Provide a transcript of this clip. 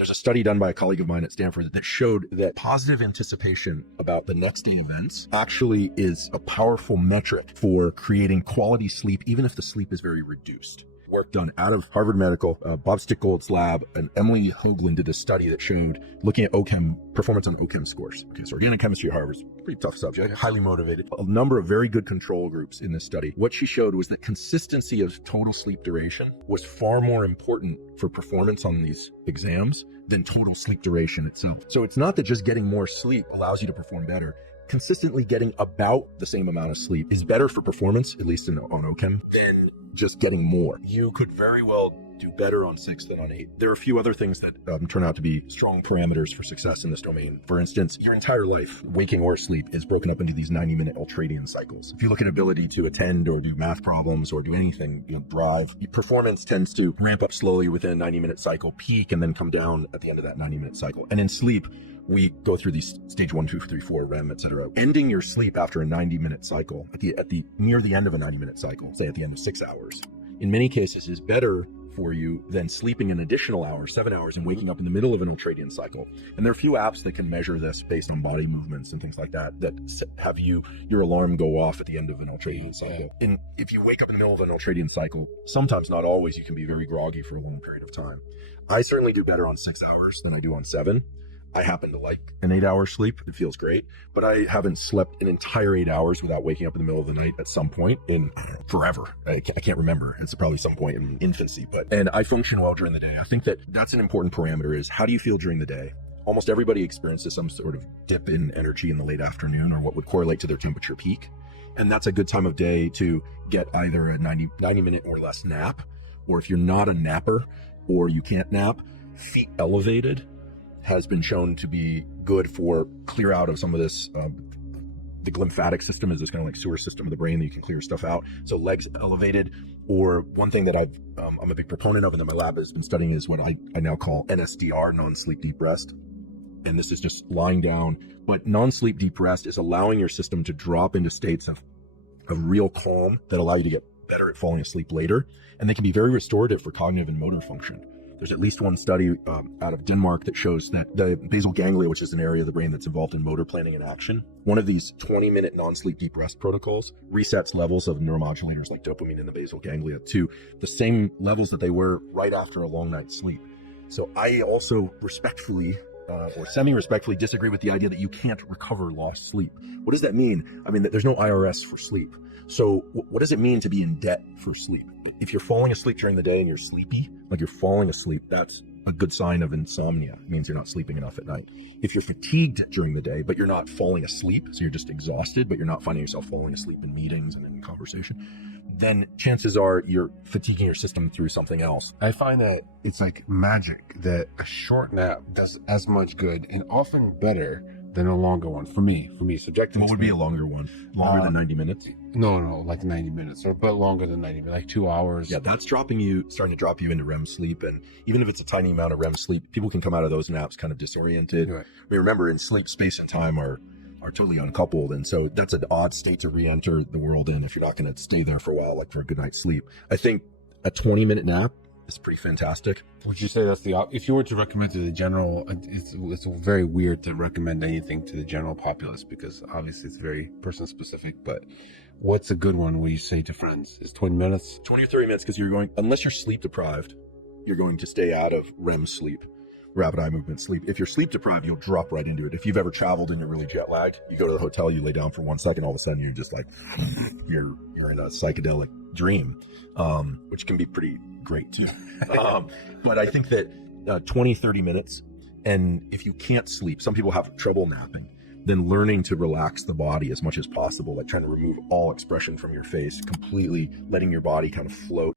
There's a study done by a colleague of mine at Stanford that showed that positive anticipation about the next day events actually is a powerful metric for creating quality sleep, even if the sleep is very reduced. Work done out of Harvard Medical, Bob Stickgold's lab, and Emily Hoagland did a study that showed looking at OChem, performance on OChem scores. Okay, so organic chemistry at Harvard is a pretty tough subject, highly motivated. A number of very good control groups in this study. What she showed was that consistency of total sleep duration was far more important for performance on these exams than total sleep duration itself. So it's not that just getting more sleep allows you to perform better. Consistently getting about the same amount of sleep is better for performance, at least on OChem, than just getting more. You could very well do better on 6 than on 8. There are a few other things that turn out to be strong parameters for success in this domain. For instance, your entire life, waking or sleep, is broken up into these 90-minute ultradian cycles. If you look at ability to attend or do math problems or do anything, drive, performance tends to ramp up slowly within a 90-minute cycle, peak, and then come down at the end of that 90-minute cycle. And in sleep, we go through these stage 1, 2, 3, 4, REM, etc. Ending your sleep after a 90-minute cycle, near the end of a 90-minute cycle, say at the end of 6 hours, in many cases is better for you than sleeping an additional hour, 7 hours, and waking up in the middle of an ultradian cycle. And there are a few apps that can measure this based on body movements and things like that have your alarm go off at the end of an ultradian cycle. And if you wake up in the middle of an ultradian cycle, sometimes, not always, you can be very groggy for a long period of time. I certainly do better on 6 hours than I do on 7. I happen to like an 8-hour sleep. It feels great, but I haven't slept an entire 8 hours without waking up in the middle of the night at some point in forever. I can't remember. It's probably some point in infancy, and I function well during the day. I think that's an important parameter, is how do you feel during the day? Almost everybody experiences some sort of dip in energy in the late afternoon, or what would correlate to their temperature peak. And that's a good time of day to get either a 90-minute or less nap, or if you're not a napper or you can't nap, feet elevated has been shown to be good for clear out of some of this. The lymphatic system is this kind of like sewer system of the brain that you can clear stuff out. So legs elevated, or one thing that I'm a big proponent of and that my lab has been studying is what I now call NSDR, non-sleep deep rest. And this is just lying down, but non-sleep deep rest is allowing your system to drop into states of real calm that allow you to get better at falling asleep later. And they can be very restorative for cognitive and motor function. There's at least one study out of Denmark that shows that the basal ganglia, which is an area of the brain that's involved in motor planning and action, one of these 20-minute non-sleep deep rest protocols resets levels of neuromodulators like dopamine in the basal ganglia to the same levels that they were right after a long night's sleep. So I also respectfully or semi-respectfully disagree with the idea that you can't recover lost sleep. What does that mean? I mean, there's no IRS for sleep. So what does it mean to be in debt for sleep? If you're falling asleep during the day and you're sleepy, like you're falling asleep, that's a good sign of insomnia. It means you're not sleeping enough at night. If you're fatigued during the day, but you're not falling asleep, so you're just exhausted, but you're not finding yourself falling asleep in meetings and in conversation, then chances are you're fatiguing your system through something else. I find that it's like magic that a short nap does as much good and often better than a longer one for me subjectively. What would be a longer one? Longer than 90 minutes? No, like 90 minutes, or but longer than 90 minutes, like 2 hours. Yeah, that's starting to drop you into REM sleep. And even if it's a tiny amount of REM sleep, people can come out of those naps kind of disoriented. Right. I mean, remember, in sleep, space and time are totally uncoupled. And so that's an odd state to re-enter the world in if you're not going to stay there for a while, like for a good night's sleep. I think a 20-minute nap is pretty fantastic. Would you say that's if you were to recommend to the general, it's very weird to recommend anything to the general populace because obviously it's very person specific, but what's a good one where you say to friends? Is 20 minutes? 20 or 30 minutes, because unless you're sleep deprived, you're going to stay out of REM sleep, rapid eye movement sleep. If you're sleep deprived, you'll drop right into it. If you've ever traveled and you're really jet lagged, you go to the hotel, you lay down for 1 second, all of a sudden you're just like, you're in a psychedelic dream, which can be pretty great too. But I think that 20, 30 minutes, and if you can't sleep, some people have trouble napping, then learning to relax the body as much as possible, like trying to remove all expression from your face, completely letting your body kind of float